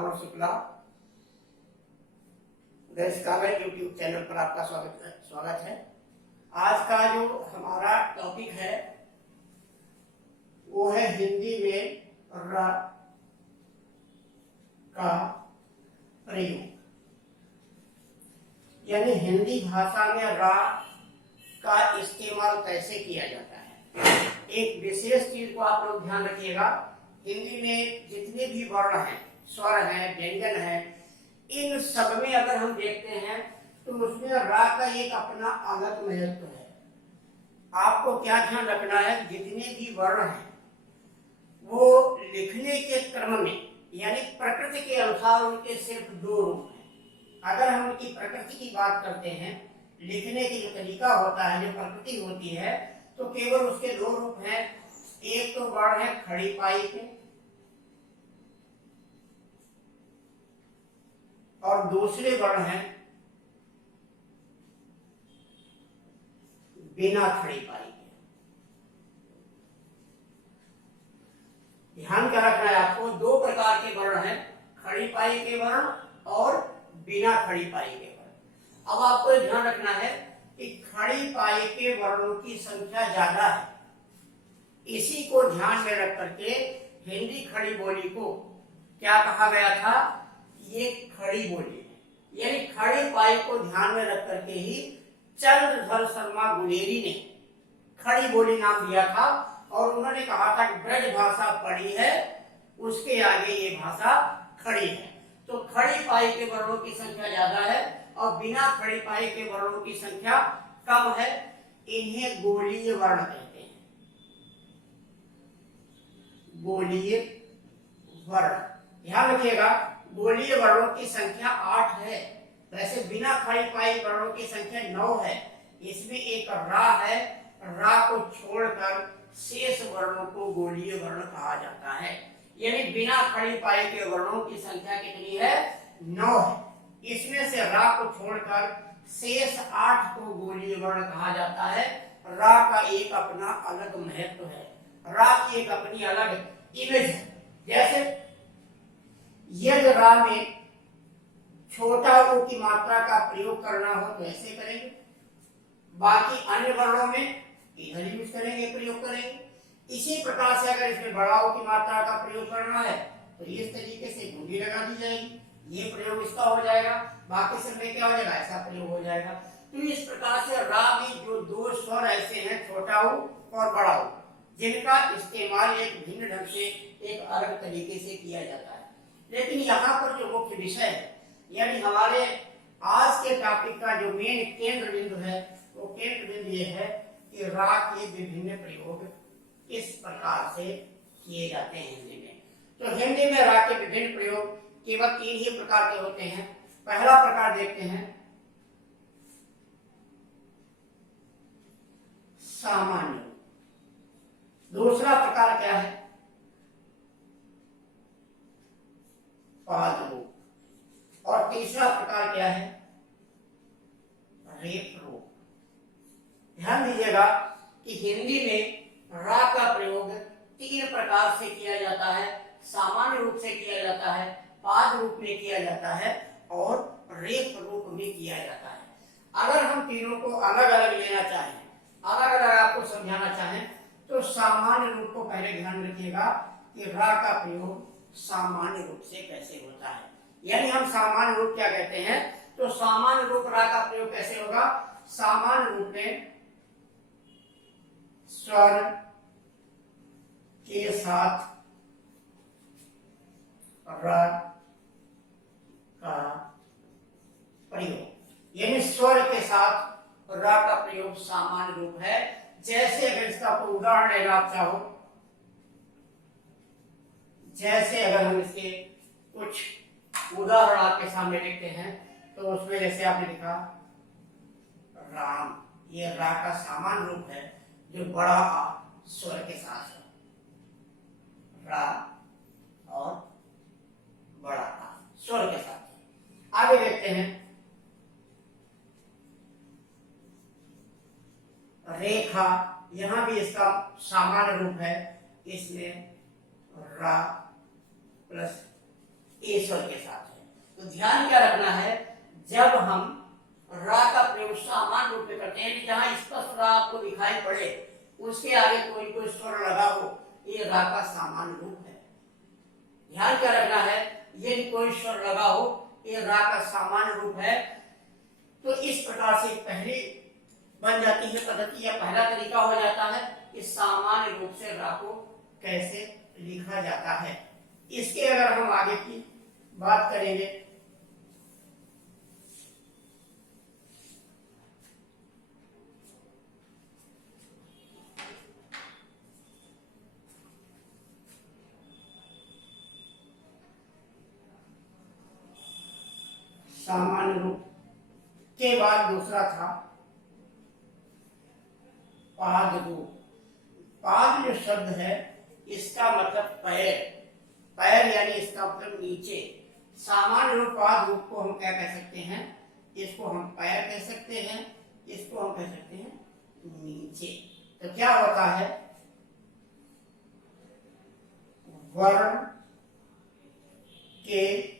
Ravan Shukla the scholar YouTube channel पर आपका स्वागत है। आज का जो हमारा टॉपिक है वो है हिंदी में र का प्रयोग, यानी हिंदी भाषा में र का इस्तेमाल कैसे किया जाता है। एक विशेष चीज को आप लोग ध्यान रखिएगा, हिंदी में जितने भी वर्ण हैं, स्वर हैं, व्यंजन हैं, इन सब में अगर हम देखते हैं तो उसमें रा का एक अपना अलग महत्व है। आपको क्या ध्यान रखना है, जितने भी वर्ण हैं वो लिखने के क्रम में, यानी प्रकृति के अनुसार उनके सिर्फ दो रूप हैं। अगर हम उनकी प्रकृति की बात करते हैं, लिखने की जो तरीका होता है, जो प्रकृति होती है, तो केवल उसके दो रूप हैं। एक तो वर्ण है खड़ी पाई के और दूसरे वर्ण है बिना खड़ी पाई के। ध्यान क्या रखना है आपको, दो प्रकार के वर्ण हैं, खड़ी पाई के वर्ण और बिना खड़ी पाई के वर्ण। अब आपको ध्यान रखना है कि खड़ी पाई के वर्णों की संख्या ज्यादा है। इसी को ध्यान में रख करके हिंदी खड़ी बोली को क्या कहा गया था, ये खड़ी बोली है। यानी खड़ी पाई को ध्यान में रख करके ही चंद्रधर शर्मा गुलेरी ने खड़ी बोली नाम दिया था और उन्होंने कहा था कि ब्रज भाषा पढ़ी है, उसके आगे ये भाषा खड़ी है। तो खड़ी पाई के वर्णों की संख्या ज्यादा है और बिना खड़ी पाई के वर्णों की संख्या कम है। इन्हें गोलीय वर्ण कहते हैं, गोलीय वर्ण। ध्यान रखिएगा, गोलीय वर्णों की संख्या 8 है। वैसे बिना खड़ी पाई वर्णों की संख्या 9 है। इसमें एक रा है, रा को छोड़कर शेष वर्णों को गोलीय वर्ण कहा जाता है। यानी बिना खड़ी पाई के वर्णों की संख्या कितनी है, 9 है। इसमें से रा को छोड़कर शेष 8 को गोलीय वर्ण कहा जाता है। रा का एक अपना अलग महत्व है, रा की एक अपनी अलग इमेज है। जैसे यदि रा में छोटा ऊ की मात्रा का प्रयोग करना हो तो ऐसे करेंगे, बाकी अन्य वर्णों में इधर यूज करेंगे, प्रयोग करेंगे। इसी प्रकार से अगर इसमें बड़ा ऊ की मात्रा का प्रयोग करना है तो इस तरीके से गुंडी लगा दी जाएगी, ये प्रयोग इसका हो जाएगा, बाकी सब में क्या हो जाएगा, ऐसा प्रयोग हो जाएगा। तो इस प्रकार से रा में जो दो स्वर ऐसे हैं, छोटा ऊ और बड़ा ऊ, जिनका इस्तेमाल एक भिन्न ढंग से, एक अलग तरीके से किया जाता है। लेकिन यहाँ पर जो मुख्य विषय है, यानी हमारे आज के टॉपिक का जो मेन केंद्र बिंदु है, वो केंद्र बिंदु ये है कि रा के विभिन्न प्रयोग किस प्रकार से किए जाते हैं हिंदी में। तो हिंदी में रा के विभिन्न प्रयोग केवल 3 ही प्रकार के होते हैं। पहला प्रकार देखते हैं सामान्य रूप, दूसरा प्रकार क्या है, पाद रूप, और तीसरा प्रकार क्या है, रेफ रूप। ध्यान दीजिएगा कि हिंदी में रा का प्रयोग 3 प्रकार से किया जाता है, सामान्य रूप से किया जाता है, पाद रूप में किया जाता है और रेफ रूप में किया जाता है। अगर हम तीनों को अलग अलग लेना चाहें, अलग अलग आपको समझाना चाहें, तो सामान्य रूप को पहले ध्यान रखिएगा कि रा का प्रयोग सामान्य रूप से कैसे होता है। यानी हम सामान्य रूप क्या कहते हैं, तो सामान्य रूप रा का प्रयोग कैसे होगा, सामान्य रूप में स्वर के साथ रा का प्रयोग, यानी स्वर के साथ रा का प्रयोग सामान्य रूप है। जैसे अगर इसका कोई उदाहरण लेना आप चाहो, जैसे अगर हम इसके कुछ उदाहरण आपके सामने लिखते हैं, तो उसमें जैसे आपने लिखा राम, ये रा का सामान्य रूप है जो बड़ा आ स्वर के साथ है, रा और बड़ा आ स्वर के साथ। आगे देखते हैं रेखा, यहां भी इसका सामान्य रूप है, इसमें रा प्लस ईश्वर के साथ है। तो ध्यान क्या रखना है, जब हम रा का प्रयोग सामान्य रूप में करते हैं, जहां स्पष्ट रा आपको दिखाई पड़े उसके आगे कोई स्वर लगा हो, ये रा का सामान्य रूप है। ध्यान क्या रखना है, यदि कोई स्वर लगा हो, ये रा का सामान्य रूप है। तो इस प्रकार से पहली बन जाती है पद्धति या पहला तरीका हो जाता है कि सामान्य रूप से रा को कैसे लिखा जाता है। इसके अगर हम आगे की बात करेंगे, सामान्य रूप के बाद दूसरा था पाद रूप। पाद जो शब्द है इसका मतलब पैर, पैर यानी इसका मतलब नीचे। सामान्य रूप पाद रूप को हम क्या कह सकते हैं, इसको हम पैर कह सकते हैं, इसको हम कह सकते हैं नीचे। तो क्या होता है, वर्ण के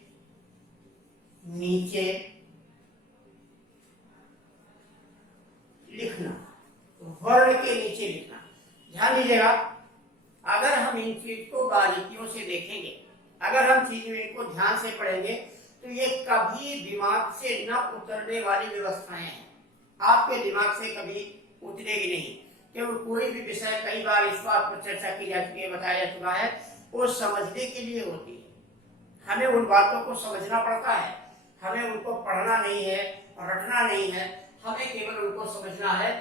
नीचे लिखना, वर्ण के नीचे लिखना। ध्यान दीजिएगा, अगर हम इन चीज को बारीकियों से देखेंगे, अगर हम चीजों को ध्यान से पढ़ेंगे, तो ये कभी दिमाग से न उतरने वाली व्यवस्थाएं हैं। आपके दिमाग से कभी उतरेगी नहीं, क्योंकि कोई भी विषय, कई बार इस बात पर चर्चा की जा चुकी है, बताया जा चुका है, वो समझने के लिए होती है। हमें उन बातों को समझना पड़ता है, हमें उनको पढ़ना नहीं है, रटना नहीं है, हमें केवल उनको समझना है।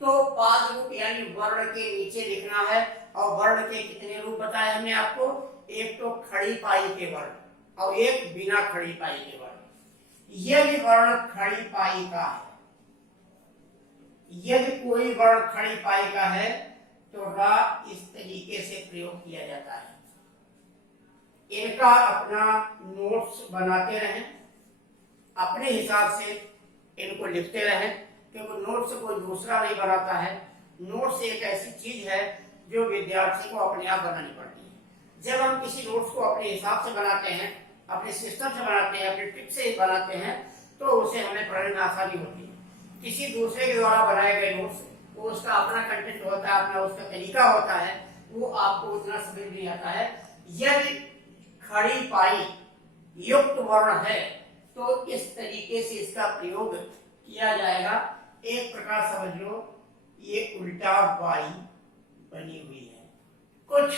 तो पाद रूप यानी वर्ण के नीचे लिखना है। और वर्ण के कितने रूप बताए हमने आपको, एक तो खड़ी पाई के वर्ण और एक बिना खड़ी पाई के वर्ण। यदि वर्ण खड़ी पाई का है, यदि कोई वर्ण खड़ी पाई का है, तो रा इस तरीके से प्रयोग किया जाता है। इनका अपना नोट्स बनाते रहें, अपने हिसाब से इनको लिखते रहें, क्योंकि नोट्स कोई दूसरा नहीं बनाता है। नोट्स एक ऐसी चीज है जो विद्यार्थी को अपने आप बनानी पड़ती है। जब हम किसी नोट्स को अपने हिसाब से बनाते हैं, अपने सिस्टम से बनाते हैं, अपने ट्रिक से बनाते हैं, तो उसे हमें पढ़ने में आसानी होती है। किसी दूसरे के द्वारा बनाए गए नोट्स, वो उसका अपना कंटेंट होता है, अपना उसका तरीका होता है, वो आपको उतना समझ नहीं आता है। यदि खड़ी पाई युक्त वर्ण है, तो इस तरीके से इसका प्रयोग किया जाएगा। एक प्रकार समझ लो, ये उल्टा वाई बनी हुई है। कुछ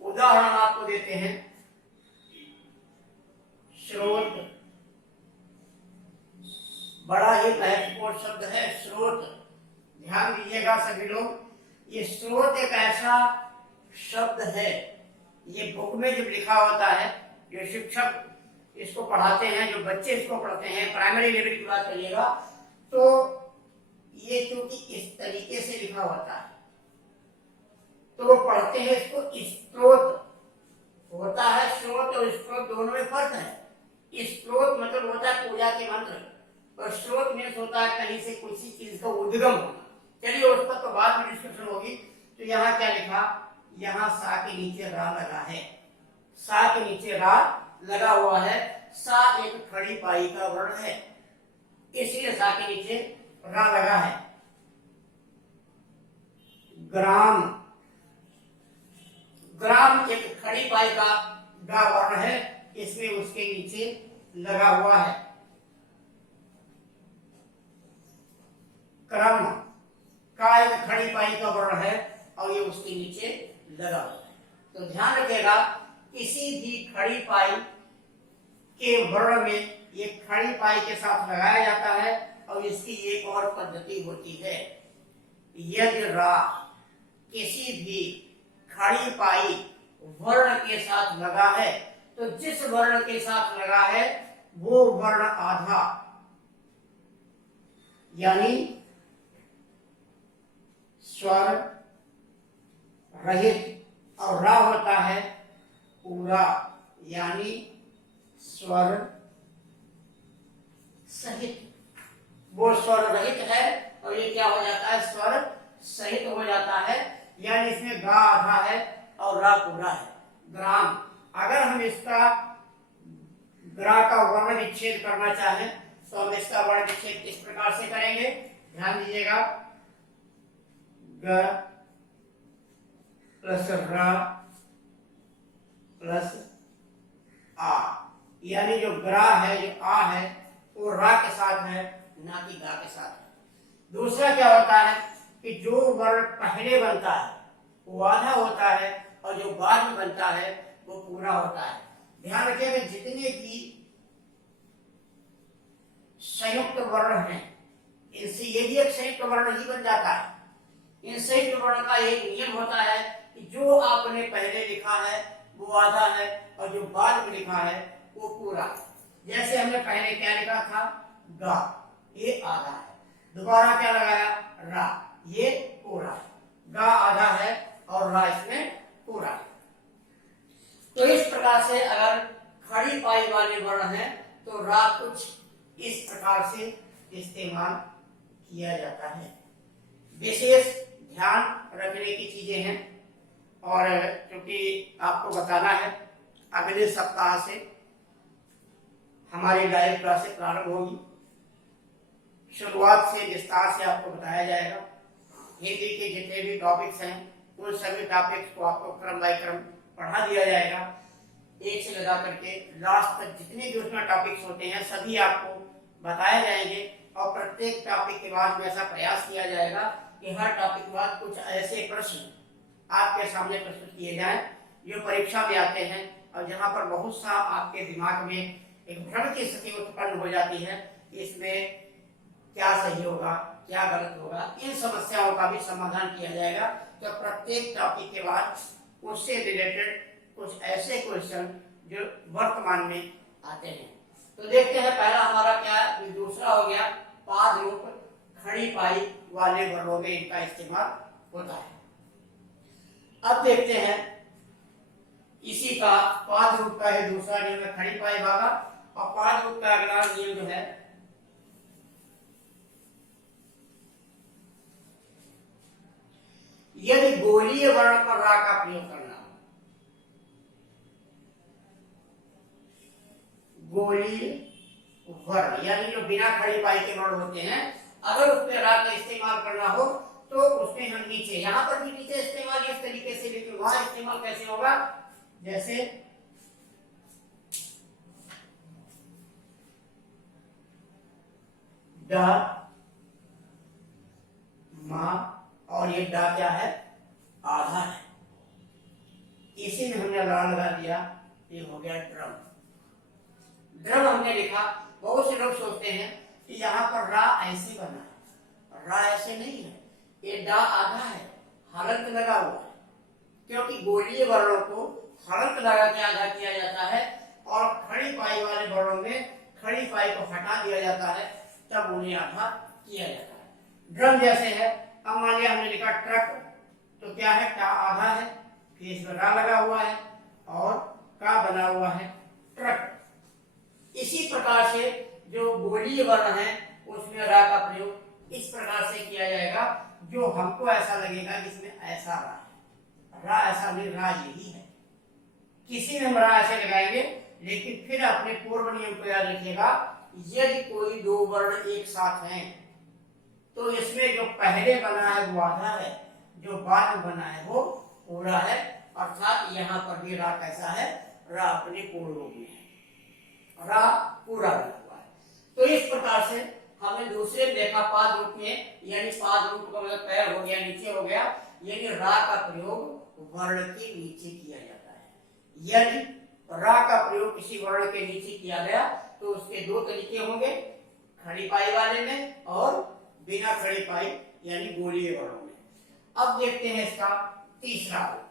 उदाहरण आपको देते हैं। स्रोत, बड़ा ही महत्वपूर्ण शब्द है स्रोत। ध्यान दीजिएगा सभी लोग, ये स्रोत एक ऐसा शब्द है, ये बुक में जब लिखा होता है, जो शिक्षक इसको पढ़ाते हैं, जो बच्चे इसको पढ़ते हैं, प्राइमरी लेवल की बात करिएगा, तो ये क्योंकि इस तरीके से लिखा होता है, तो वो पढ़ते हैं इसको स्रोत होता है। स्रोत और स्रोत दोनों में फर्क है। स्रोत मतलब होता है पूजा के मंत्र, और स्रोत में होता है कहीं से किसी चीज का उद्गम होना। चलिए उस पर तो बाद में डिस्कशन होगी। तो यहाँ क्या लिखा, यहाँ सा के नीचे रा लगा है, सा के नीचे रा लगा हुआ है। सा एक खड़ी पाई का वर्ण है, इसलिए सा के नीचे रा लगा है। ग्राम, ग्राम एक खड़ी पाई का गा वर्ण है, इसमें उसके नीचे लगा हुआ है। क्रम का एक खड़ी पाई का वर्ण है और ये उसके नीचे लगा हुआ है। तो ध्यान रखिएगा, किसी भी खड़ी पाई के वर्ण में ये खड़ी पाई के साथ लगाया जाता है। और इसकी एक और पद्धति होती है, यदि रा किसी भी खड़ी पाई वर्ण के साथ लगा है, तो जिस वर्ण के साथ लगा है वो वर्ण आधा, यानी स्वर रहित, और रा होता है पूरा, यानी स्वर सहित। वो स्वर रहित है और ये क्या हो जाता है, स्वर सहित हो जाता है, यानी इसमें गा आधा है और रा पूरा है। ग्राम, अगर हम इसका ग्रा का वर्ण विच्छेद करना चाहें तो हम इसका वर्ण विच्छेद किस प्रकार से करेंगे, ध्यान दीजिएगा। ग प्लस र प्लस आ, यानी जो ग्रा है, जो आ है, वो रा के साथ है, ना कि गा के साथ है। दूसरा क्या होता है कि जो वर्ण पहले बनता है वो आधा होता है और जो बाद में बनता है वो पूरा होता है। ध्यान रखिएगा, जितने भी संयुक्त वर्ण हैं इनसे ये भी एक संयुक्त वर्ण ही बन जाता है। इन संयुक्त वर्ण का एक नियम होता है कि जो आपने पहले लिखा है वो आधा है और जो बाद में लिखा है वो पूरा। जैसे हमने पहले क्या लिखा था, गा, ये आधा है, दोबारा क्या लगाया, रा, ये पूरा है। गा आधा है और रा इसमें पूरा है। तो इस प्रकार से अगर खड़ी पाई वाले वर्ण हैं तो रा कुछ इस प्रकार से इस्तेमाल किया जाता है। विशेष ध्यान रखने की चीजें हैं, और क्योंकि आपको बताना है अगले सप्ताह से हमारी लाइव क्लासेस प्रारंभ होगी। शुरुआत से विस्तार से आपको बताया जाएगा। हिंदी के जितने भी टॉपिक्स हैं उन सभी टॉपिक्स को आपको क्रम बाय क्रम पढ़ा दिया जाएगा, एक से लगा करके लास्ट तक जितने भी उसमें टॉपिक्स होते हैं सभी आपको बताए जाएंगे। और प्रत्येक टॉपिक के बाद में ऐसा प्रयास किया जाएगा कि हर टॉपिक के बाद कुछ ऐसे प्रश्न आपके सामने प्रस्तुत किए जाएं जो परीक्षा में आते हैं और जहां पर बहुत सा आपके दिमाग में एक भ्रम की स्थिति उत्पन्न हो जाती है, इसमें क्या सही होगा क्या गलत होगा, इन समस्याओं का भी समाधान किया जाएगा। तो प्रत्येक टॉपिक के बाद उससे रिलेटेड कुछ ऐसे क्वेश्चन जो वर्तमान में आते हैं। तो देखते हैं, पहला हमारा क्या, दूसरा हो गया पाद रूप खड़ी पाई वाले वर्णों में इनका इस्तेमाल होता है। अब देखते हैं इसी का पाद रूप का है दूसरा नियम है खड़ी पाई वाला, और पाद रूप का अगला नियम जो है यदि गोलीय वर्ण पर रा का प्रयोग करना हो, गोलीय वर्ण यानी जो बिना खड़ी पाई के वर्ण होते हैं, अगर उसमें रा का इस्तेमाल करना हो तो उसमें हम नीचे, यहां पर भी नीचे इस्तेमाल इस तरीके से, लेकिन वहां इस्तेमाल कैसे होगा, जैसे ड मा, और ये डा क्या है, आधा है, इसी में हमने रा लगा दिया, ये हो गया ड्रम। ड्रम हमने लिखा, बहुत से लोग सोचते हैं कि यहाँ पर रा ऐसे बना है, रा ऐसे नहीं है, ये डा आधा है, हलंत लगा हुआ है, क्योंकि गोलीय वर्णों को हलंत लगा के आधा किया जाता है और खड़ी पाई वाले वर्णों में खड़ी पाई को हटा दिया जाता है, तब उन्हें आधा किया जाता है। ड्रम जैसे है, अब मान लिया हमने लिखा ट्रक, तो क्या है, टा आधा है, फिर इसमें रा लगा हुआ है और का बना हुआ है ट्रक। इसी प्रकार से जो गोलीय वर्ण है उसमें रा का प्रयोग इस प्रकार से किया जाएगा, जो हमको ऐसा लगेगा कि इसमें ऐसा रा है, रा ऐसा नहीं, रा यही है। किसी में हम रा ऐसे लगाएंगे, लेकिन फिर अपने पूर्व नियम को याद रखिएगा, यदि कोई दो वर्ण एक साथ हैं तो इसमें जो पहले बना है वो आधा है, जो बाद में बना है वो पूरा है, अर्थात यहाँ पर भी रा कैसा है, रा अपने पूर्ण रूप में है, रा पूरा बना हुआ है। तो इस प्रकार से हमें दूसरे देखा पाद रूप में, यानी पाद रूप का मतलब पैर हो गया, नीचे हो गया, यानी रा का प्रयोग वर्ण के नीचे किया जाता है। यदि रा का प्रयोग किसी वर्ण के नीचे किया गया तो उसके दो तरीके होंगे, खड़ी पाई वाले में और बिना खड़ी पाई यानी गोलीय वर्णों में। अब देखते हैं इसका तीसरा रूप।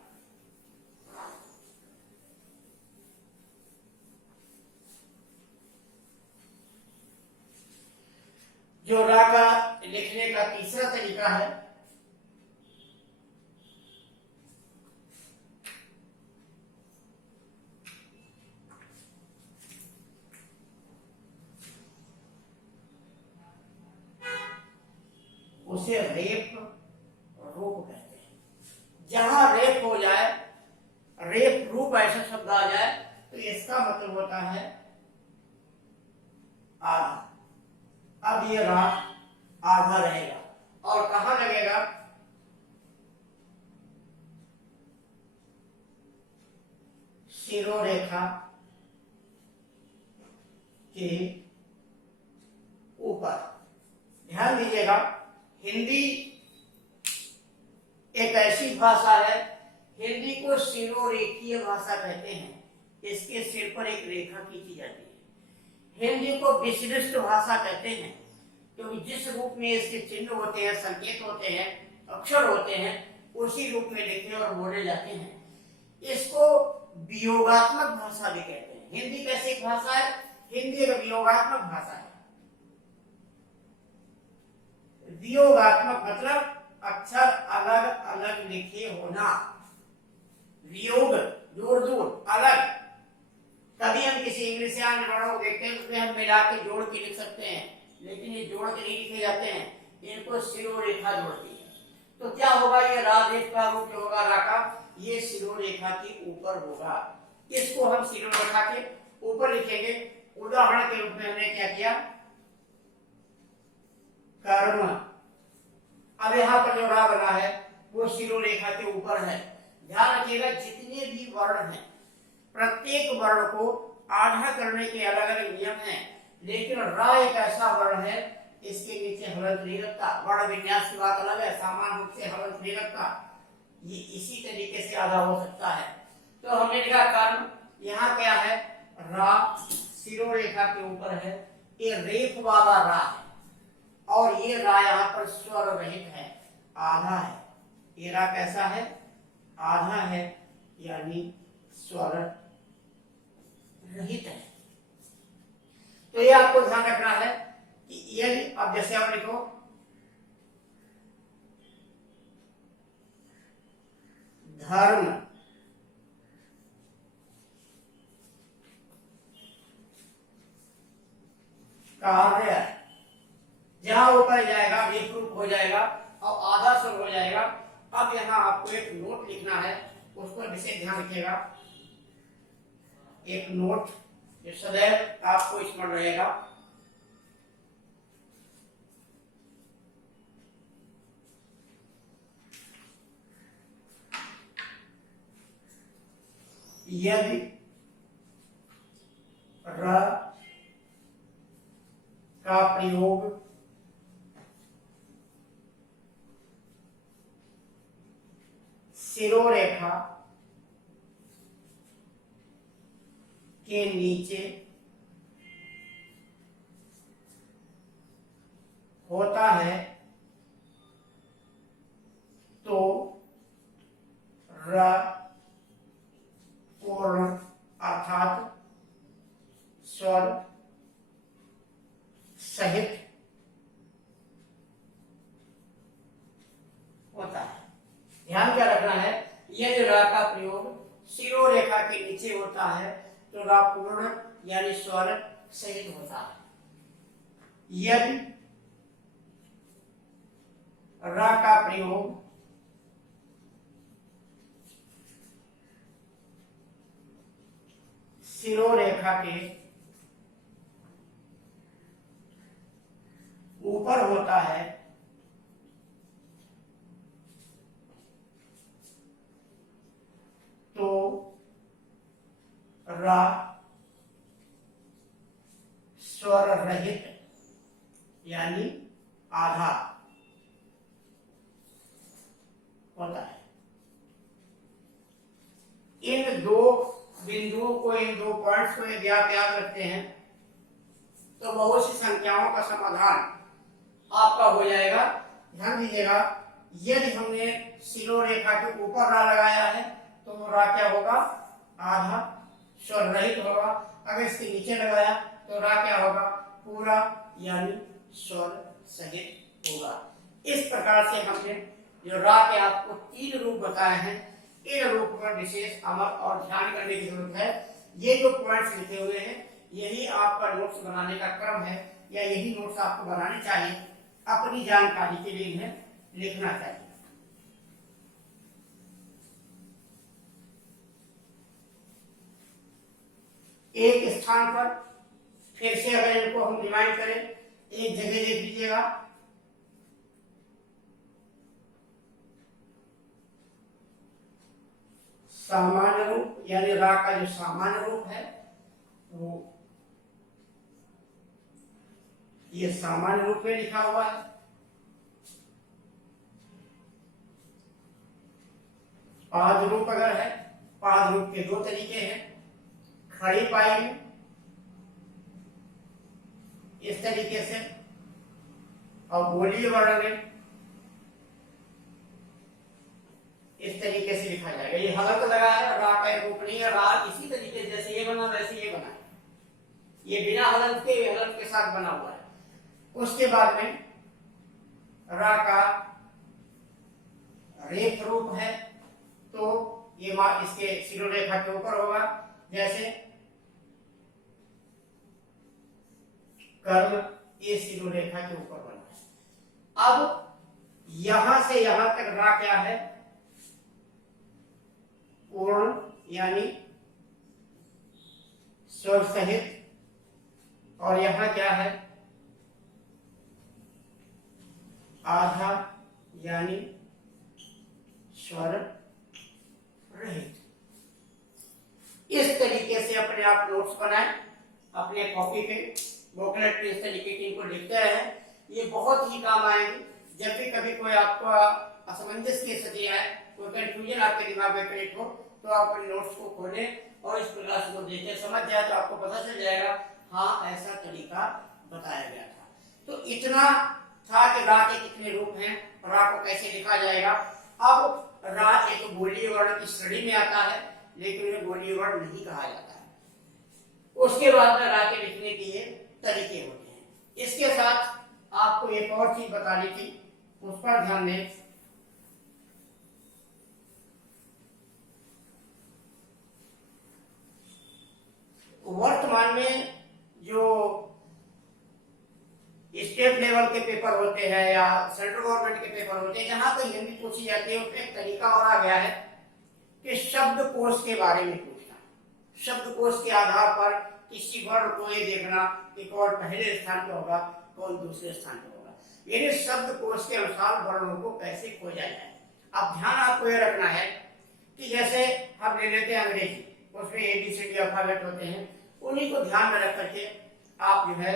जो रा का लिखने का तीसरा तरीका है उसे रेप रूप कहते हैं। जहां रेप हो जाए, रेप रूप ऐसा शब्द आ जाए तो इसका मतलब होता है अब ये रा आधा रहेगा और कहां लगेगा, शिरोरेखा के ऊपर। ध्यान दीजिएगा, हिंदी एक ऐसी भाषा है, हिंदी को शिरोरेखीय भाषा कहते हैं। इसके सिर पर एक रेखा खींची जाती है। हिंदी को विशिष्ट भाषा कहते हैं क्योंकि जिस रूप में इसके चिन्ह होते हैं, संकेत होते हैं, अक्षर होते हैं, उसी रूप में लिखे और बोले जाते हैं। इसको वियोगात्मक भाषा भी कहते हैं। हिंदी कैसी एक भाषा है? हिंदी एक वियोगात्मक भाषा है। वियोगात्मक मतलब अक्षर अलग अलग लिखे होना। वियोग दूर दूर, अलग। तभी हम किसी इंग्लिश या अन्य वर्णों को देखते हैं उसमें हम मिला के जोड़ के लिख सकते हैं, लेकिन ये जोड़ के नहीं लिखे जाते हैं, इनको शिरोरेखा जोड़ती है। तो क्या होगा, ये राजेश का रूप जो होगा रा का, ये शिरोरेखा के ऊपर होगा। इसको हम शिरोरेखा के ऊपर लिखेंगे। उदाहरण के रूप में हमने क्या किया, कर्म। अब यहाँ पर जो रा बना है वो शिरोरेखा के ऊपर है। ध्यान रखिएगा, जितने भी वर्ण हैं, प्रत्येक वर्ण को आधा करने के अलग अलग नियम हैं, लेकिन रा एक ऐसा वर्ण है इसके नीचे हलंत नहीं लगता। वर्ण विन्यास की बात अलग है, सामान्य रूप से हलंत नहीं लगता। ये इसी तरीके से आधा हो सकता है। तो हमने लिखा कर्म, यहाँ क्या है, रा शिरोरेखा के ऊपर है। ये रेफ वाला रा है और ये रा यहाँ पर स्वर रहित है, आधा है। ये रा कैसा है, आधा है, यानी स्वर रहित है। तो ये आपको ध्यान रखना है कि यदि, अब जैसे आप लिखो धर्म, कार्य, जहां ऊपर जाएगा एक रूप हो जाएगा और आधा स्वर हो जाएगा। अब यहां आपको एक नोट लिखना है, उस पर विशेष ध्यान रखिएगा। एक नोट जो सदैव आपको स्मरण रहेगा, यदि र का प्रयोग शिरोरेखा के नीचे होता है तो र पूर्ण अर्थात स्वर सहित होता है। ध्यान क्या रखना है, यदि रा का प्रयोग शिरोरेखा के नीचे होता है तो रा पूर्ण यानी स्वर सहित होता है। यदि रा का प्रयोग शिरोरेखा के ऊपर होता है तो रा स्वर रहित यानी आधा होता है। इन दो बिंदुओं को, इन दो पॉइंट्स को यदि आप याद रखते हैं तो बहुत सी संख्याओं का समाधान आपका हो जाएगा। ध्यान दीजिएगा, यदि हमने शिरोरेखा के ऊपर रा लगाया है तो रा क्या होगा, आधा स्वर रहित होगा। अगर इसके नीचे लगाया तो रा क्या होगा, पूरा यानी स्वर सहित होगा। इस प्रकार से हमने जो रा के आपको 3 रूप बताए हैं, इन रूप पर विशेष अमल और ध्यान करने की जरूरत है। ये जो पॉइंट्स लिखे हुए हैं यही आपका नोट्स बनाने का क्रम है, या यही नोट्स आपको बनाने चाहिए, अपनी जानकारी के लिए इन्हें लिखना चाहिए। एक स्थान पर फिर से अगर इनको हम डिवाइड करें एक जगह देख लीजिएगा, सामान्य रूप यानी रा का जो सामान्य रूप है वो ये सामान्य रूप में लिखा हुआ है। पाद रूप अगर है, पाद रूप के दो तरीके हैं, खड़ी पाई में इस तरीके से और गोलीय वर्ण में इस तरीके से लिखा जाएगा। ये हलंत लगा है, रा का रूप नहीं है। रा इसी तरीके से जैसे ये बना वैसे ये बना है, ये बिना हलंत के साथ बना हुआ है। उसके बाद में रा का रेख रूप है, तो ये इसके शिरोरेखा के ऊपर होगा, जैसे कर्म ये शिरोरेखा के ऊपर बना है। अब यहां से यहां तक रा क्या है, पूर्ण यानी स्वर सहित, और यहां क्या है, आधा यानी स्वर रहित। इस तरीके से अपने आप नोट्स बनाएं, अपने कॉपी पे बुकलेट पे इस तरीके की इनको लिखते रहे। ये बहुत ही काम आएंगे जब भी कभी कोई आपको असमंजस की स्थिति आए, कोई कंफ्यूजन आपके दिमाग में क्रिएट हो, तो आप अपने नोट्स को खोलें और इस प्रकार को देखें, समझ जाए तो आपको पता चल जाएगा हाँ ऐसा तरीका बताया गया था। तो इतना था कि रा के कितने रूप हैं, रा को कैसे लिखा जाएगा। अब रा एक गोलीय वर्ण की श्रेणी में आता है, लेकिन उन्हें गोलीय वर्ण नहीं कहा जाता है। उसके बाद में रा के लिखने के ये तरीके होते हैं। इसके साथ आपको एक और चीज बतानी थी, उस पर ध्यान दें। वर्तमान में जो स्टेट लेवल के पेपर होते हैं या सेंट्रल गवर्नमेंट के पेपर होते हैं, जहां पर हिंदी पूछी जाती है, उसमें एक तरीका और आ गया है कि शब्दकोश के बारे में पूछना। शब्दकोश के आधार पर किसी वर्ण को ये देखना कि कौन पहले स्थान पर होगा, कौन दूसरे स्थान पर होगा, यानी शब्दकोश के अनुसार वर्णों को कैसे खोजा जाए। अब ध्यान आपको ये रखना है कि जैसे हम ले लेते हैं अंग्रेजी, उसमें ABCD अल्फाबेट होते हैं, उन्हीं को ध्यान में रख करके आप जो है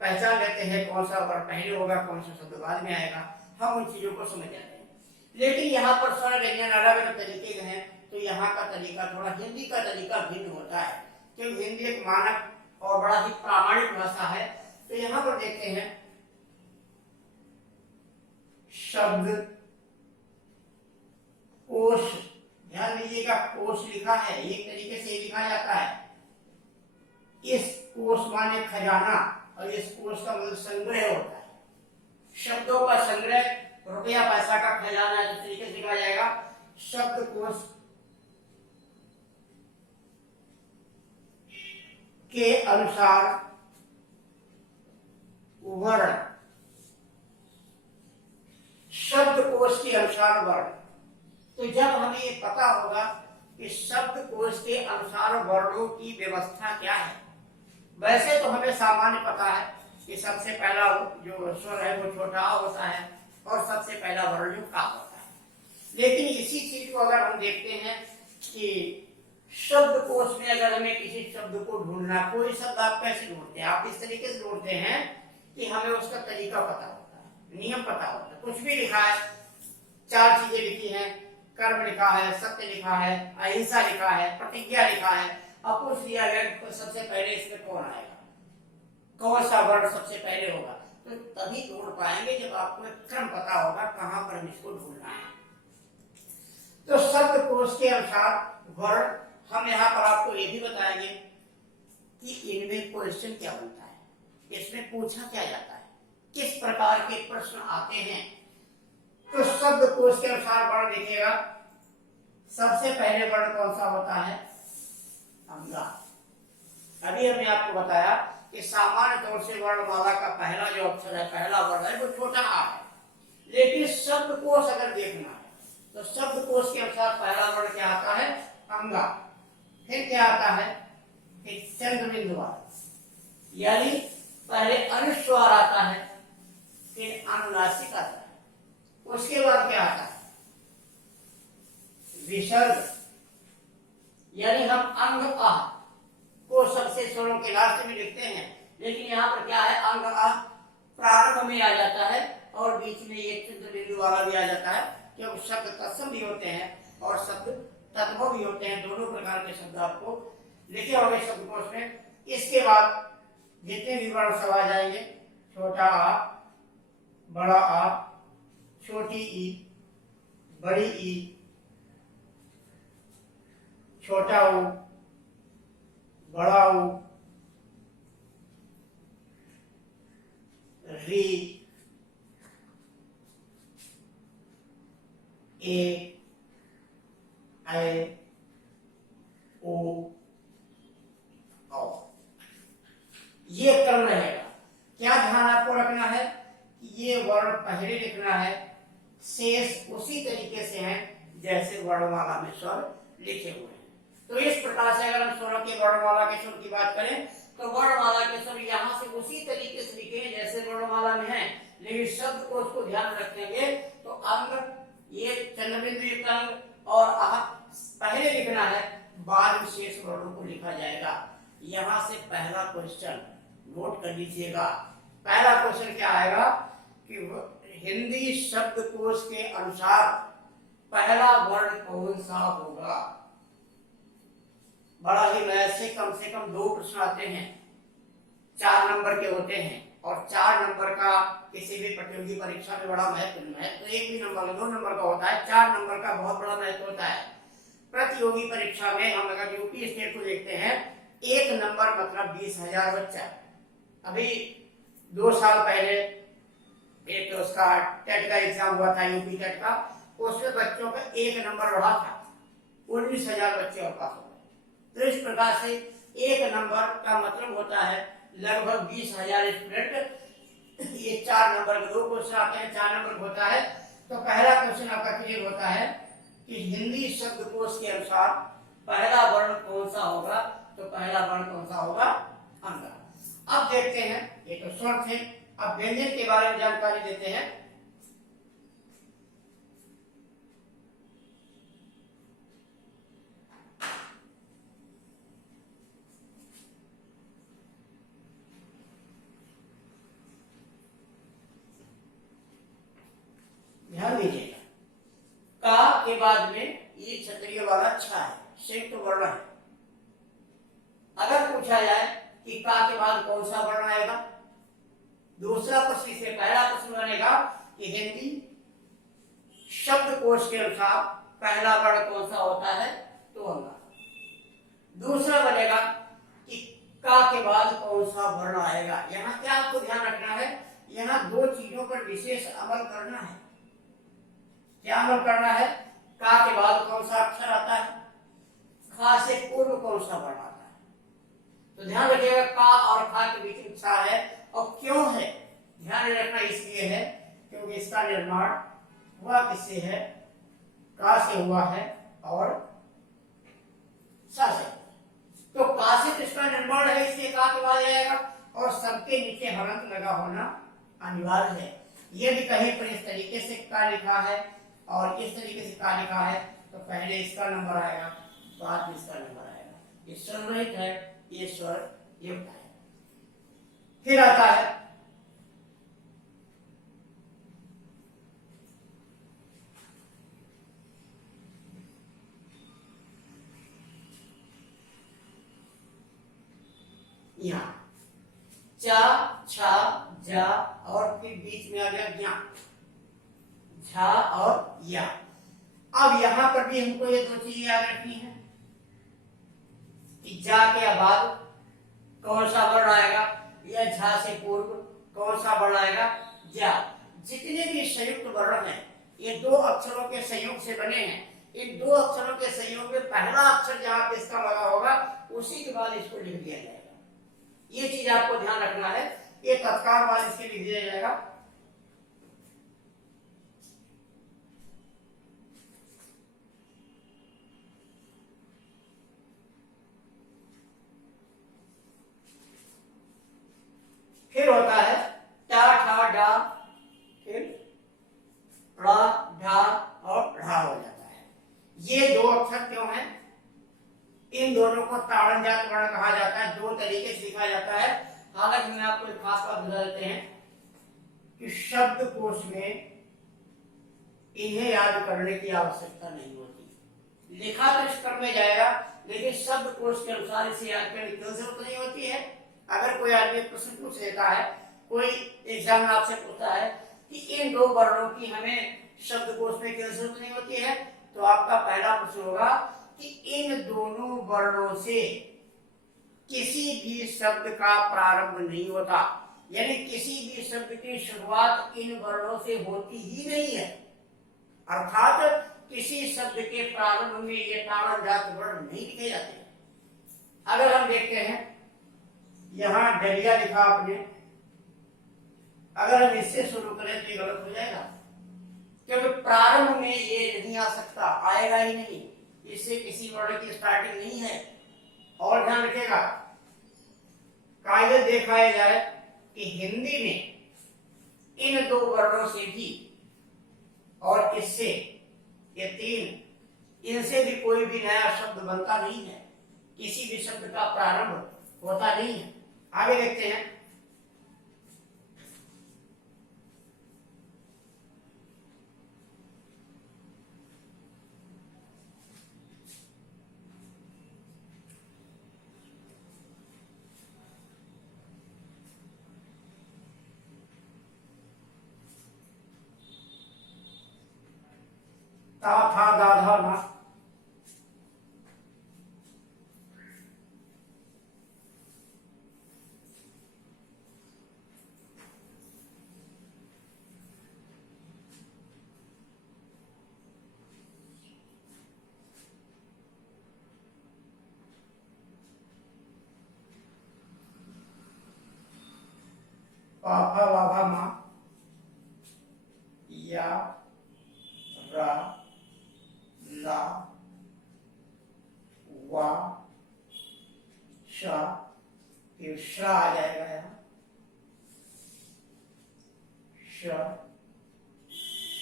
पहचान लेते हैं कौन सा वर्ण पहले होगा, कौन सा शब्द बाद में आएगा, हम उन चीजों को समझ जाते हैं। लेकिन यहाँ पर स्वर व्यंजन अलग अलग तरीके हैं, तो यहाँ का तरीका थोड़ा हिंदी का तरीका भिन्न होता है, क्योंकि हिंदी एक मानक और बड़ा ही प्रामाणिक भाषा है। तो यहाँ पर देखते हैं शब्द कोश, ध्यान दीजिएगा कोश लिखा है, एक तरीके से लिखा जाता है। इस कोश माने खजाना, और इस कोश का मतलब संग्रह होता है, शब्दों का संग्रह, रुपया पैसा का खजाना इस तरीके से लिखा जाएगा। शब्दकोश के अनुसार वर्ण, शब्दकोश के अनुसार वर्ण। तो जब हमें ये पता होगा कि शब्दकोश के अनुसार वर्णों की व्यवस्था क्या है, वैसे तो हमें सामान्य पता है कि सबसे पहला जो स्वर है वो छोटा आ होता है और सबसे पहला वर्ण जो का होता है। लेकिन इसी चीज को अगर हम देखते हैं कि शब्दकोश में अगर हमें किसी शब्द को ढूंढना, कोई शब्द आप कैसे ढूंढते हैं, आप इस तरीके से ढूंढते हैं कि हमें उसका तरीका पता होता है, नियम पता होता है। कुछ भी लिखा है, चार चीजें लिखी हैं, कर्म लिखा है, सत्य लिखा है, अहिंसा लिखा है, प्रतिज्ञा लिखा है, अब पूछ लिया गया तो सबसे पहले इसमें कौन आएगा, कौन सा वर्ण सबसे पहले होगा, तो तभी ढूंढ पाएंगे जब आपको एक क्रम पता होगा कहां पर हम इसको ढूंढना है। तो शब्दकोश के अनुसार वर्ण, हम यहाँ पर आपको ये भी बताएंगे कि इनमें क्वेश्चन क्या बनता है, इसमें पूछा क्या जाता है, किस प्रकार के प्रश्न आते हैं। तो शब्दकोश के अनुसार वर्ण देखिएगा, सबसे पहले वर्ण कौन सा होता है, अंगा। अभी हमने आपको बताया कि सामान्य तौर से वर्णमाला का पहला जो अक्षर है, पहला वर्ण है, वो छोटा आ है। लेकिन शब्दकोश अगर देखना है तो शब्दकोश के अनुसार पहला वर्ण क्या आता है, अंगा। फिर क्या आता है, चंद्र बिंदु, यानी पहले अनुस्वार आता है, फिर अनुनासिक आता है, उसके बाद क्या आता है? विसर्ग। यानी हम अंग आ को सबसे स्वरों के लास्ट में लिखते हैं, लेकिन यहाँ पर क्या है? अंग आ प्रारंभ में आ जाता है और बीच में एक चंद्र बिंदु वाला भी आ जाता है, क्योंकि शब्द तत्सम भी होते हैं और शब्द तत्व भी होते हैं। दोनों प्रकार के शब्द आपको लिखे होंगे शब्दकोश में। इसके बाद जितने भी वर्ण सब आ जाएंगे, छोटा आ, बड़ा आ, छोटी ई, बड़ी ई, छोटा ऊ, बड़ा ऊ, री, ए, ऐ, ओ, औ। ये क्रम रहेगा। क्या ध्यान आपको रखना है कि ये वर्ण पहले लिखना है, शेष उसी तरीके से हैं जैसे वर्णमाला में स्वर लिखे हुए हैं। तो इस प्रकार से अगर हम स्वरों के वर्णमाला के स्वर की बात करें तो वर्णमाला के स्वर यहाँ से उसी तरीके से लिखे हैं जैसे वर्णमाला में है, लेकिन शब्द को उसको ध्यान रखेंगे तो अंग, ये चंद्रबिंदु युक्त अंग और आह पहले लिखना है, बाद में शेष वर्णों को लिखा जाएगा। यहाँ से पहला क्वेश्चन नोट कर लीजिएगा। पहला क्वेश्चन क्या आएगा कि हिंदी शब्दकोश के अनुसार पहला वर्ण कौन सा होगा? बड़ा ही मैथ से कम 2 प्रश्न आते हैं, 4 नंबर के होते हैं और 4 नंबर का किसी भी प्रतियोगी परीक्षा में बड़ा महत्व है। तो 1 भी नंबर 2 नंबर का होता है, 4 नंबर का बहुत बड़ा महत्व होता है। प्रतियोगी परीक्षा में हम अगर यूपी स्टेट को देखते हैं, 1 नंबर मतलब 20,000 बच्चा। अभी 2 साल पहले एक उसका टेट का एग्जाम हुआ था, यूपी टेट का, उसमें बच्चों का 1 नंबर बढ़ा था, 19,000 बच्चे और पास हो गए। तो इस प्रकार से 1 नंबर का मतलब होता है लगभग 20,000 स्टूडेंट। ये 4 नंबर के 2 क्वेश्चन आते हैं, 4 नंबर होता है। तो पहला क्वेश्चन आपका क्लियर होता है कि हिंदी शब्दकोश के अनुसार पहला वर्ण कौन सा होगा? तो पहला वर्ण कौन सा होगा? अंग। अब देखते हैं, ये तो स्वर थे, अब व्यंजन के बारे में जानकारी देते हैं। ध्यान दीजिएगा, का के बाद में ये क्षत्रिय वाला छा है, संयुक्त वर्ण है। अगर पूछा जाए कि का के बाद कौन सा वर्ण आएगा, दूसरा प्रश्न से पहला प्रश्न बनेगा कि हिंदी शब्दकोश के अनुसार पहला वर्ण कौन सा होता है? तो होगा। दूसरा बनेगा कि का के बाद कौन सा वर्ण आएगा। यहाँ क्या आपको ध्यान रखना है, यहाँ 2 चीजों पर विशेष अमल करना है। क्या अमल करना है? का के बाद कौन सा अक्षर आता है, खा से पूर्व कौन सा वर्ण आता है। तो ध्यान रखिएगा, का और खा के बीच में छा है, और क्यों है ध्यान रखना इसलिए है क्योंकि इसका निर्माण हुआ किससे है? का से हुआ है और सा से। तो का से इसका निर्माण है, इसलिए का के बाद आएगा, और सबके नीचे हलंत लगा होना अनिवार्य है। ये भी कहीं पर इस तरीके से का लिखा है और इस तरीके से का लिखा है, तो पहले इसका नंबर आएगा, बाद में इसका नंबर आएगा। ये स्वर रहित है, ये स्वर युक्त है। फिर आता है यहाँ चा, छा, जा और फिर बीच में आ गया ज्ञा, झा और या। अब यहां पर भी हमको ये 2 चीजें याद रखनी है कि जा के बाद कौन सा वर्ण आएगा, या झा से पूर्व कौन सा वर्ण आएगा? जा। जितने भी संयुक्त वर्ण हैं ये 2 अक्षरों के संयोग से बने हैं। इन 2 अक्षरों के संयोग में पहला अक्षर जहां पे इसका लगा होगा उसी के बाद इसको लिख दिया जाएगा। ये चीज आपको ध्यान रखना है, ये तत्काल बाद इसके लिख दिया जाएगा। फिर होता है टा ठा डा, फिर रा ढा और ढा हो जाता है। ये दो अक्षर क्यों हैं? इन दोनों को ताड़नजात वर्ण कहा जाता है। दो तरीके से लिखा जाता है। हालांकि मैं आपको एक खास बात बता देते हैं कि शब्दकोश में इन्हें याद करने की आवश्यकता नहीं होती। लिखा तो इस क्रम में जाएगा, लेकिन शब्दकोश के अनुसार इसे याद करने की जरूरत नहीं होती है। अगर कोई आदमी प्रश्न पूछ लेता है, कोई एग्जाम में आपसे पूछता है कि इन दो वर्णों की हमें शब्दकोश में क्यों जरूरत नहीं होती है, तो आपका पहला प्रश्न होगा कि इन दोनों वर्णों से किसी भी शब्द का प्रारंभ नहीं होता, यानी किसी भी शब्द की शुरुआत इन वर्णों से होती ही नहीं है। अर्थात किसी शब्द के प्रारंभ में ये ताड़नजात वर्ण नहीं लिखे जाते। अगर हम देखते हैं, यहां डलिया लिखा आपने, अगर हम इससे शुरू करें तो ये गलत हो जाएगा, क्योंकि प्रारंभ में ये नहीं आ सकता, आएगा ही नहीं। इससे किसी वर्ण की स्टार्टिंग नहीं है। और ध्यान रखिएगा, कायदे दिखाया जाए कि हिंदी में इन दो वर्णों से भी और इससे, ये तीन, इनसे भी कोई भी नया शब्द बनता नहीं है। किसी भी शब्द का प्रारंभ होता नहीं है। आगे देखते हैं, ता था दा धा ना, पाफा वाभा मा, या रा ला वा शा, फिर शा आ जाएगा यहाँ, श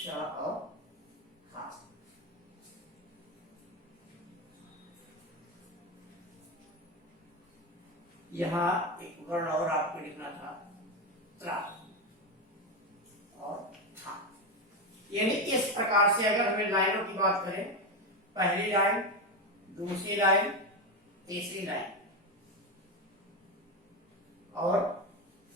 शा और हा। यहाँ एक वर्ण और आपको लिखना था, त्रा और था। यानी इस प्रकार से अगर हमें लाइनों की बात करें, पहली लाइन, दूसरी लाइन, तीसरी लाइन और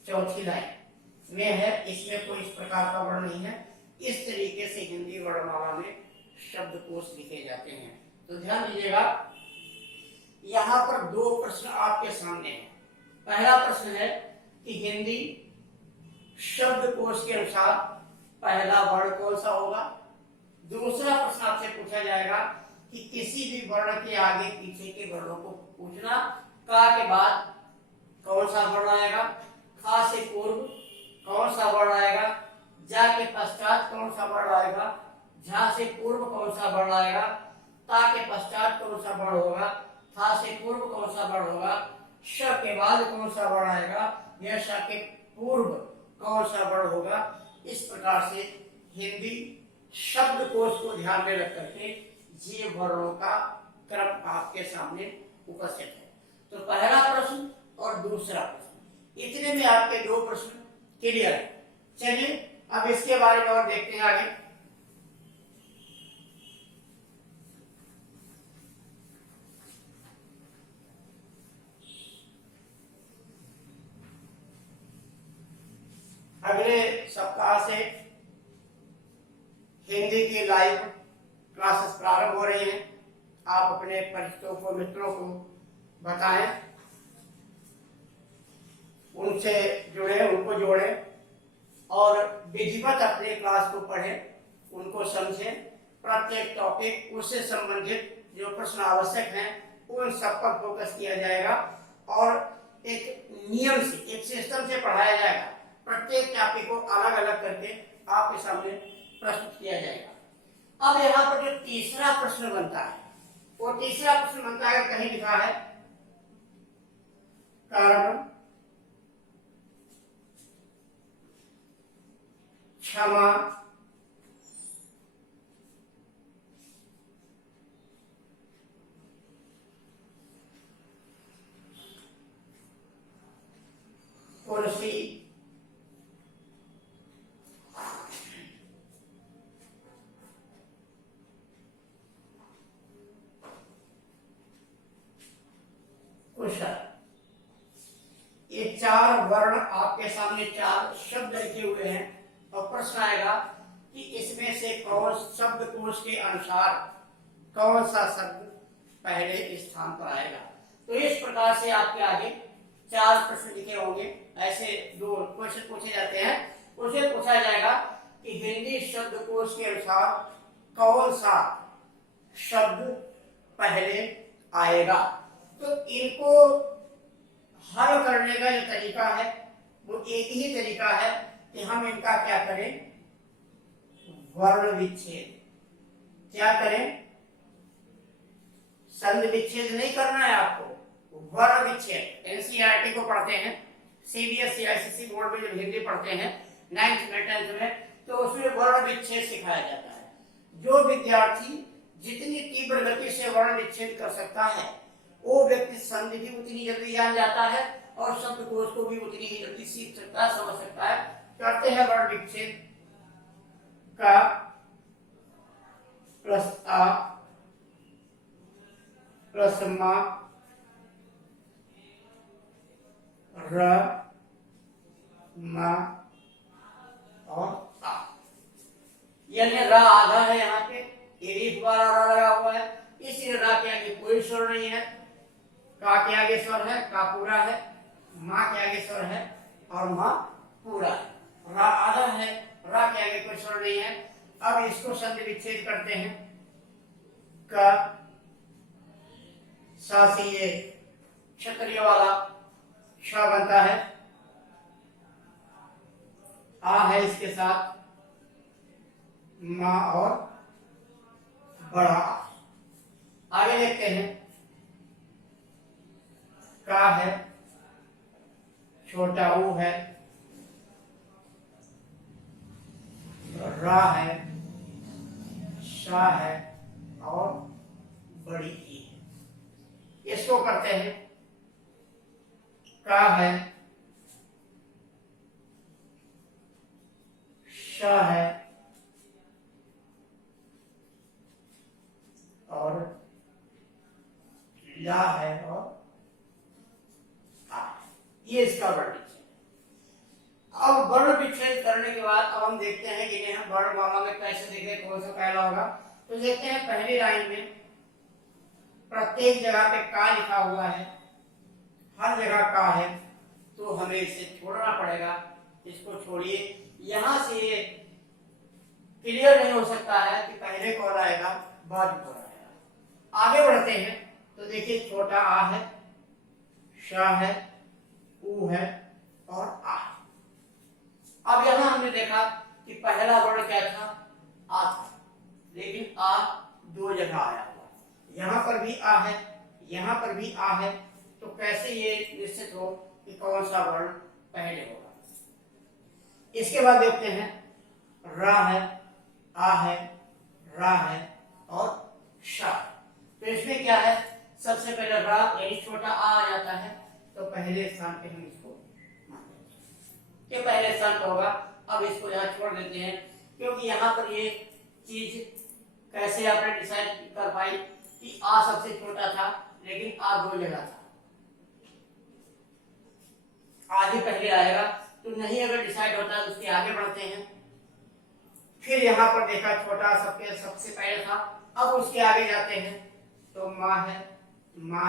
चौथी लाइन में है, इसमें कोई इस प्रकार का वर्ण नहीं है। इस तरीके से हिंदी वर्णमाला में शब्दकोश लिखे जाते हैं। तो ध्यान दीजिएगा, यहाँ पर दो प्रश्न आपके सामने हैं। पहला प्रश्न है कि हिंदी शब्दकोश के अनुसार पहला वर्ण कौन सा होगा। दूसरा प्रश्न आपसे पूछा जाएगा कि किसी भी वर्ण के आगे पीछे के वर्णों को पूछना, का के बाद कौन सा वर्ण आएगा, खा से पूर्व कौन सा वर्ण आएगा, जा के पश्चात कौन सा वर्ण आएगा, झा से पूर्व कौन सा वर्ण आएगा, ता के पश्चात कौन सा वर्ण होगा, था से पूर्व कौन सा वर्ण होगा, श के बाद कौन सा वर्ण आएगा, या श के पूर्व कौन सा वर्ण होगा। इस प्रकार से हिंदी शब्दकोश को ध्यान में रख करके ये वर्णों का क्रम आपके सामने उपस्थित है। तो पहला प्रश्न और दूसरा प्रश्न, इतने में आपके दो प्रश्न क्लियर है। चलिए अब इसके बारे में और देखते हैं आगे। अगले सप्ताह से हिंदी की लाइव क्लासेस प्रारंभ हो रही हैं। आप अपने परिचितों को, मित्रों को बताएं, उनसे जुड़े, उनको जोड़ें और विधिवत अपने क्लास को पढ़ें, उनको समझें। प्रत्येक टॉपिक, उससे संबंधित जो प्रश्न आवश्यक हैं उन सब पर फोकस किया जाएगा और एक नियम से, एक सिस्टम से पढ़ाया जाएगा। प्रत्येक टॉपिक को अलग अलग करके आपके सामने प्रस्तुत किया जाएगा। अब यहाँ पर जो तीसरा प्रश्न बनता है, वो तीसरा प्रश्न बनता है, कहीं लिखा है कारण क्षमा, कुर्सी, कुशल। ये चार वर्ण आपके सामने, चार शब्द लिखे हुए हैं और प्रश्न आएगा कि इसमें से कौन शब्दकोश के अनुसार कौन सा शब्द पहले स्थान पर आएगा। तो इस प्रकार से आपके आगे चार प्रश्न लिखे होंगे। ऐसे दो क्वेश्चन पूछे जाते हैं। उसे पूछा जाएगा कि हिंदी शब्दकोश के अनुसार कौन सा शब्द पहले आएगा। तो इनको हल करने का जो तरीका है वो एक ही तरीका है कि हम इनका क्या करें, वर्ण विच्छेद। क्या करें, संधि विच्छेद नहीं करना है आपको, वर्ण विच्छेद। एनसीईआरटी को पढ़ते हैं, सीबीएसई आईसीएसई बोर्ड में जब हिंदी पढ़ते हैं 9th में 10th में, तो उसमें वर्ण विच्छेद सिखाया जाता है। जो विद्यार्थी जितनी तीव्र गति से वर्ण विच्छेद कर सकता है वो व्यक्ति संधि भी उतनी जल्दी जान जाता है और शब्दकोश को भी उतनी ही जल्दी सीख सकता है, समझ सकता है। करते हैं वर्ण विच्छेद का प्लस आ प्लस मा र मा और आ। यानी रा आधा है, यहाँ पे ये भी दोबारा रा लगा हुआ है, इसलिए रा के आगे कोई स्वर नहीं है। का के आगे स्वर है, का पूरा है। माँ के आगे स्वर है और माँ पूरा है। रा आधा है, रा के आगे कोई स्वर नहीं है। अब इसको संधि विच्छेद करते हैं। का सा से ये क्षत्रिय वाला श बनता है। आ है इसके साथ माँ और बड़ा आ। आगे देखते हैं। का है, छोटा ऊ है, रा है, शा है और बड़ी ई है। इसको करते हैं। का है, शा है और ला है और आ। ये इसका वर्ण विच्छेद। अब वर्ण विच्छेद करने के बाद अब हम देखते हैं कि इन्हें हम वर्णमाला में कैसे देखें, कौन सा पहला होगा। तो देखते हैं पहली लाइन में प्रत्येक जगह पे का लिखा हुआ है, हर जगह का है, तो हमें इसे छोड़ना पड़ेगा। इसको छोड़िए, यहां से ये क्लियर नहीं हो सकता है कि पहले कौन आएगा बाद में कौन आएगा। आगे बढ़ते हैं तो देखिए छोटा आ है, शा है, ऊ है और आ है। अब यहां हमने देखा कि पहला वर्ण क्या था, आ था, लेकिन आ दो जगह आया हुआ। यहां पर भी आ है, यहां पर भी आ है, तो कैसे ये निश्चित हो कि कौन सा वर्ण पहले होगा। इसके बाद देखते हैं रा है, आ है, रा है और शा। तो इसमें क्या है, सबसे पहले रा यानी छोटा आ जाता है, तो पहले स्थान पे हम इसको ये पहले स्थान पे होगा। अब इसको यहाँ छोड़ देते हैं, क्योंकि यहाँ पर ये चीज कैसे आपने डिसाइड कर पाई कि आ सबसे छोटा था लेकिन आ दो जगह था, आगे पहले आएगा। तो नहीं अगर डिसाइड होता है तो उसके आगे बढ़ते हैं। फिर यहाँ पर देखा छोटा सबसे पहले था, अब उसके आगे जाते हैं तो माँ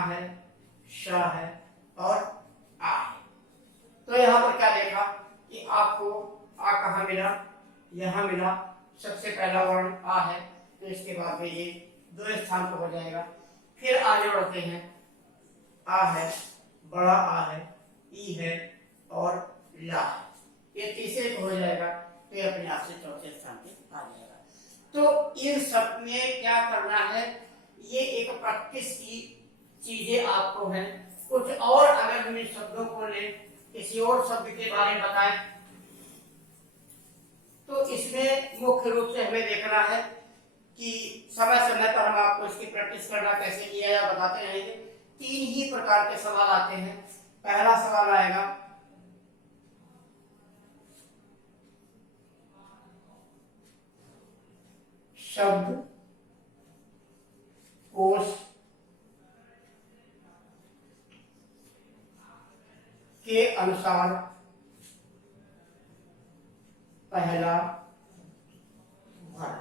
है, शा है और आ है। तो यहाँ पर क्या देखा कि आपको आ कहाँ मिला, यहाँ मिला। सबसे पहला वर्ण आ है, तो इसके बाद में ये दो स्थान पर हो जाएगा। फिर आगे बढ़ते हैं, आ है, बड़ा आ है, ई है और ला है। ये तीसरे को हो जाएगा, तो ये अपने आप से चौथे स्थान पे आ जाएगा। तो इन सब में क्या करना है, ये एक प्रैक्टिस की चीजें आपको है। कुछ और अगर हम इन शब्दों को लें, किसी और शब्द के बारे में बताएं, तो इसमें मुख्य रूप से हमें देखना है कि समय समय पर हम आपको इसकी प्रैक्टिस करना कैसे किया जाए बताते रहेंगे। 3 ही प्रकार के सवाल आते हैं। पहला सवाल आएगा शब्द कोश के अनुसार पहला वर्ण।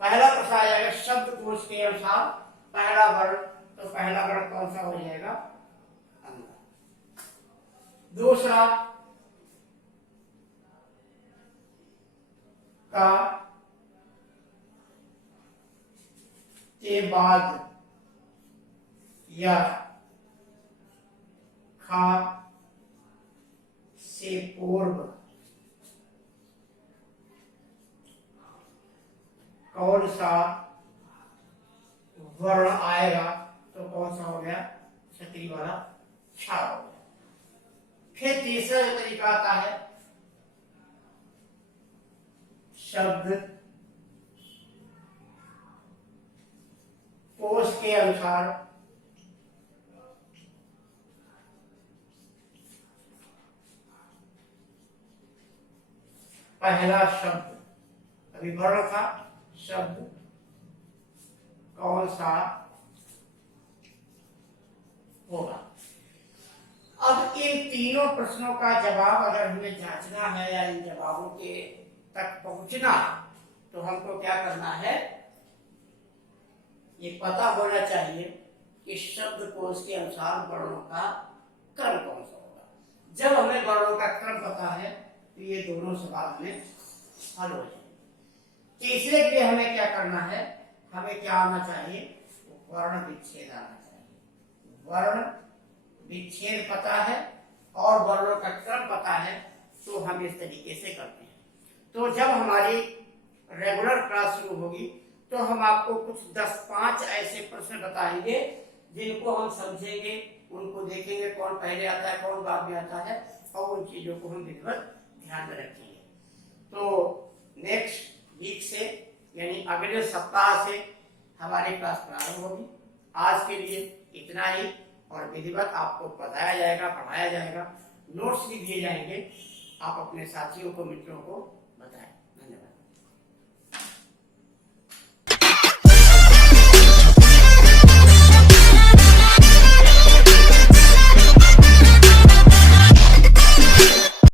पहला प्रश्न आ जाएगा शब्दकोश के अनुसार पहला वर्ण, तो पहला वर्ण कौन सा हो जाएगा? अंग। दूसरा का के बाद या खा से पूर्व कौन सा वर्ण आएगा? तो कौन सा हो गया? क्षत्रिय वाला छा हो गया। फिर तीसरा जो तरीका आता है शब्द कोश के अनुसार पहला शब्द, अभी वर्ण था, शब्द कौन सा होगा? अब इन तीनों प्रश्नों का जवाब अगर हमें जांचना है या इन जवाबों के तक पहुंचना है तो हमको क्या करना है? ये पता होना चाहिए कि शब्दकोश के अनुसार वर्णों का क्रम कौन सा होगा। जब हमें वर्णों का क्रम पता है तो ये दोनों सवाल हमें हल हो जाएंगे। तीसरे के लिए हमें क्या करना है? हमें क्या आना चाहिए? वर्ण विच्छेद आना चाहिए। वर्ण विच्छेद पता है और वर्णों का क्रम पता है तो हम इस तरीके से करते हैं। तो जब हमारी रेगुलर क्लास शुरू होगी तो हम आपको कुछ 10-5 ऐसे प्रश्न बताएंगे जिनको हम समझेंगे, उनको देखेंगे कौन पहले आता है कौन बाद में आता है और उन चीजों को हम विधिवत ध्यान में रखेंगे। तो नेक्स्ट वीक से यानी अगले सप्ताह से हमारी क्लास प्रारंभ होगी। आज के लिए इतना ही और विधिवत आपको बताया जाएगा, पढ़ाया जाएगा, नोट्स भी दिए जाएंगे। आप अपने साथियों को, मित्रों को बताएं।